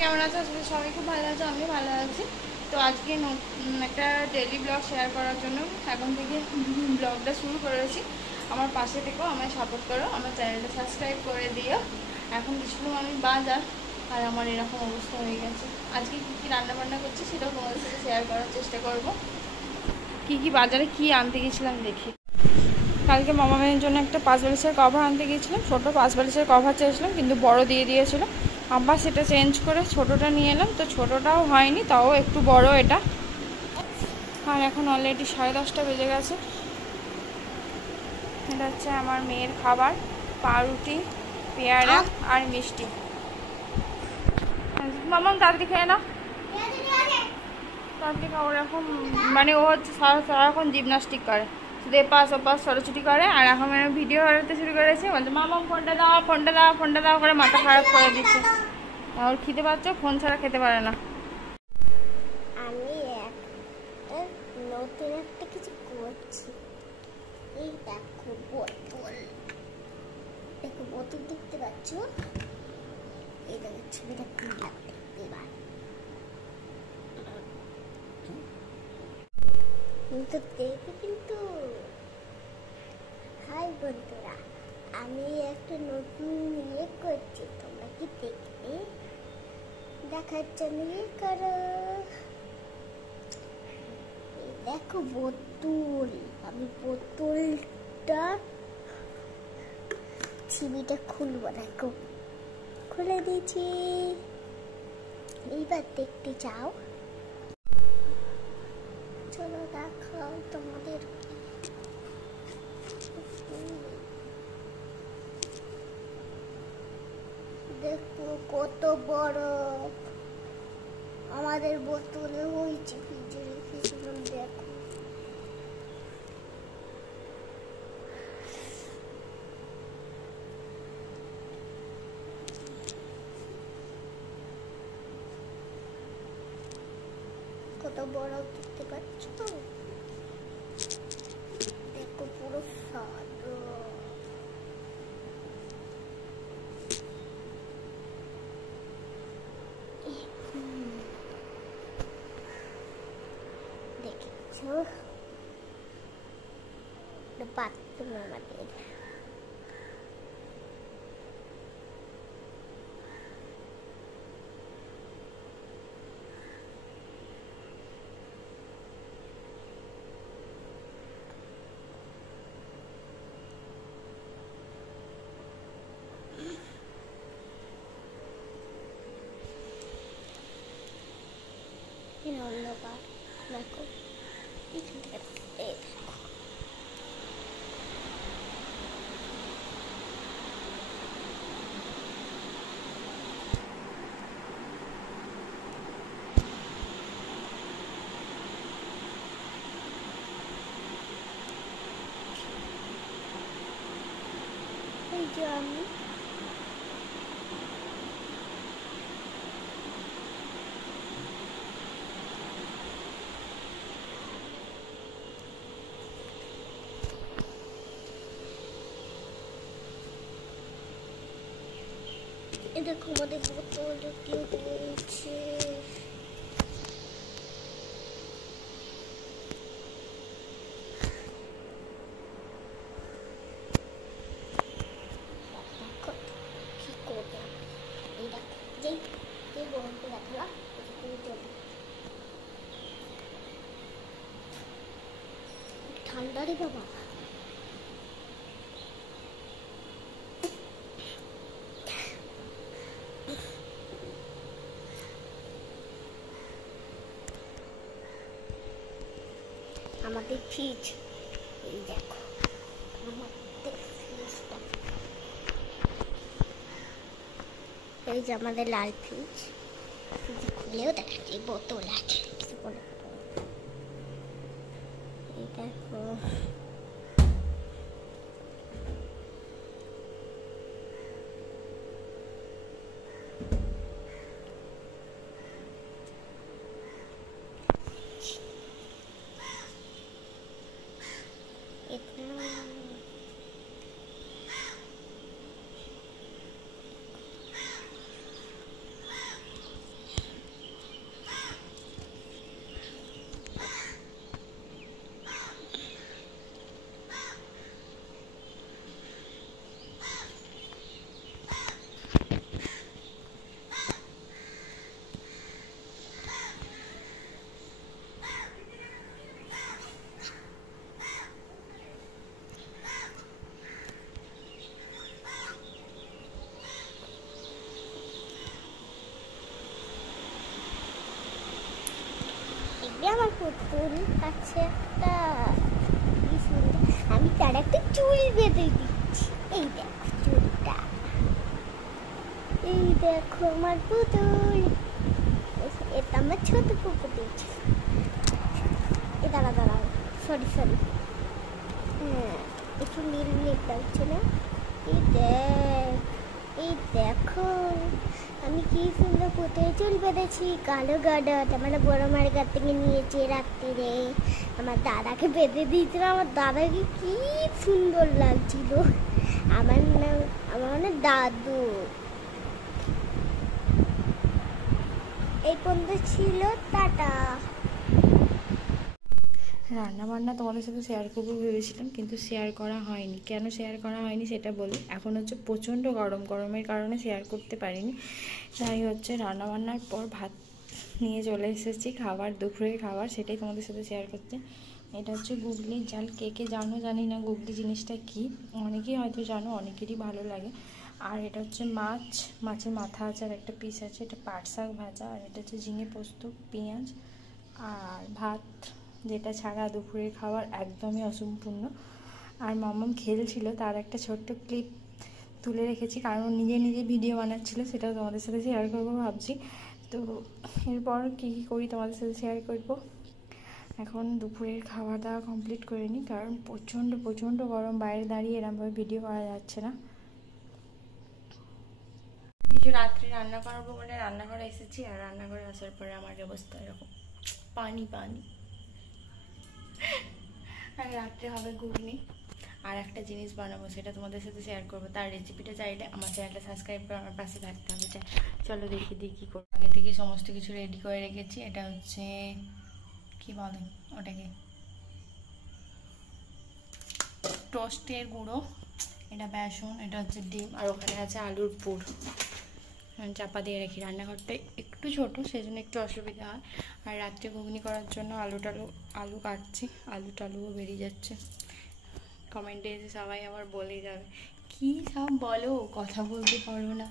কেমন আছো? আসলে সবাই খুব ভালো আছো, আমি ভালো আছি। তো আজকে একটা ডেইলি ব্লগ শেয়ার করার জন্য এখন থেকে ব্লগটা শুরু করেছি। আমার পাশে থেকেও আমায় সাপোর্ট করো, আমার চ্যানেলটা সাবস্ক্রাইব করে দিও। এখন কিছুক্ষণ আমি বাজার, আর আমার এরকম অবস্থা হয়ে গেছে। আজকে কী কী রান্নাবান্না করছি সেটাও তোমাদের সাথে শেয়ার করার চেষ্টা করব। কী কী বাজারে কী আনতে গেছিলাম দেখি। কালকে মামা মেয়ের জন্য একটা 5 বালিশের কভার আনতে গিয়েছিলাম। ছোটো 5 বালিশের কভার চেয়েছিলাম, কিন্তু বড় দিয়ে দিয়েছিল। আবার সেটা চেঞ্জ করে ছোটোটা নিয়ে এলাম, তো ছোটোটাও হয়নি, তাও একটু বড় এটা। আর এখন অলরেডি 10:30 বেজে গেছে। এটা হচ্ছে আমার মেয়ের খাবার, পাউরুটি, পেয়ারা আর মিষ্টি। মামাম তাড়াতাড়ি খেয়ে না, তাড়াতাড়ি খাবার। এখন মানে ও হচ্ছে সারাক্ষণ জিমনাস্টিক করে, শুধু এপাশ ওপাশ ছোটাছুটি করে। আর এখন মানে ভিডিও বানাতে শুরু করেছে, বলছে মামাম ফোনটা দাও, ফোনটা দাও, ফোনটা দাও করে মাথা খারাপ করে দিচ্ছে। ওর খিদে পাচ্ছে, ফোন ছাড়া খেতে পারে না। আমি নতুন একটা কিছু করছি। এই দেখো বোতল, দেখো বোতল দেখতে পাচ্ছ? এই দেখো ছবিটা খুললাম, দেখতে পাই কিন্তু দেখবে কিন্তু। হাই বন্ধুরা, আমি একটা নতুন করছি, তোমরা কি দেখবে? দেখার জন্য করো। দেখো বোতল, আমি বোতলটা ছিবিটা খুলবো, দেখো খুলে দিয়েছি। এইবার দেখতে চাও? চলো দেখাও তোমাদের। দেখো কত বড় আমাদের বোতলে হয়েছে, ফ্রিজে রেখেছিলাম। দেখো কত বড়, দেখতে পাচ্ছ? দেখো পুরো সাদা। দেখেছো? বাথরুম আমাদের। অন্ধকার, দেখো এখান থেকে দেখো। এই যে আমি দেখো আমাদের বোতল কি হয়েছে। দেখো কি করবে, এই দেখো যেই যেই গরমটা রাখলাম ঠান্ডা রে বাবা। আমাদের ফ্রিজ, এই দেখো আমাদের ফ্রিজটা, এই যে আমাদের লাল ফ্রিজ। ফ্রিজ খুলেও দেখা যায় বোতল আছে, কিছু বলে এই দেখো। পুতুল আছে একটা, কি সুন্দর। আমি তার একটা চুল বেঁধে দিচ্ছি। এই দেখো চুলটা, এই দেখো আমার পুতুল। এটা আমার ছোট পুতুল। এ দাঁড়াও, সরি হ্যাঁ, একটু নীল হচ্ছে না? এই দেখো আমি কি সুন্দর পুতুল চুল বেঁধেছি, কালো গাডট। আমার বড় মায়ের কাছ থেকে নিয়েছি রাত্রিরে, আমার দাদাকে বেঁধে দিয়েছিল। আমার দাদাকে কি সুন্দর লাগছিল। আমার মানে দাদু। এই পর্যন্ত ছিল, টাটা। রান্নাবান্না তোমাদের সাথে শেয়ার করবো ভেবেছিলাম, কিন্তু শেয়ার করা হয়নি। কেন শেয়ার করা হয়নি সেটা বলি। এখন হচ্ছে প্রচণ্ড গরমের কারণে শেয়ার করতে পারিনি। তাই হচ্ছে রান্নাবান্নার পর ভাত নিয়ে চলে এসেছি, দুপুরের খাবার, সেটাই তোমাদের সাথে শেয়ার করতে। এটা হচ্ছে গুগলির জাল। কে কে জানো জানি না গুগলি জিনিসটা কি, অনেকেই হয়তো জানো, অনেকেরই ভালো লাগে। আর এটা হচ্ছে মাছের মাথা আছে, আর একটা পিস আছে। এটা পাট শাক ভাজা, আর এটা হচ্ছে ঝিঙে পোস্ত, পেঁয়াজ আর ভাত, যেটা ছাড়া দুপুরের খাবার একদমই অসম্পূর্ণ। আর মাম্মাম খেলছিল, তার একটা ছোট্ট ক্লিপ তুলে রেখেছি, কারণ নিজে ভিডিও বানাচ্ছিল, সেটা তোমাদের সাথে শেয়ার করবো ভাবছি। তো এরপর কী করি তোমাদের সাথে শেয়ার করব। এখন দুপুরের খাওয়া দাওয়া কমপ্লিট করে নিই, কারণ প্রচণ্ড গরম, বাইরে দাঁড়িয়ে এরমভাবে ভিডিও করা যাচ্ছে না। কিছু রাত্রে রান্না করবো বলে রান্নাঘরে এসেছি, আর রান্নাঘরে আসার পরে আমার অবস্থা এরকম পানি। আর রাত্রে হবে ঘুগনি, আর একটা জিনিস বানাবো, সেটা তোমাদের সাথে শেয়ার করবো। তার রেসিপিটা চাইলে আমার চ্যানেলটা সাবস্ক্রাইব করে আমার পাশে থাকতে হবে। চলো দেখি কী করবো। আগে থেকে সমস্ত কিছু রেডি করে রেখেছি। এটা হচ্ছে কি বলে ওটাকে, টোস্টের গুঁড়ো, এটা বেসন, এটা হচ্ছে ডিম, আর ওখানে আছে আলুর পুর। চাপা দিয়ে রাখি। রান্নাঘরটা একটু ছোট, সেই জন্য একটু অসুবিধা হয়। আর রাত্রে ঘুগনি করার জন্য আলু কাটছি, আলুও বেরিয়ে যাচ্ছে। কমেন্টে এসে সবাই আবার বলে যাবে, কি সব বলো, কথা বলতে পারো না।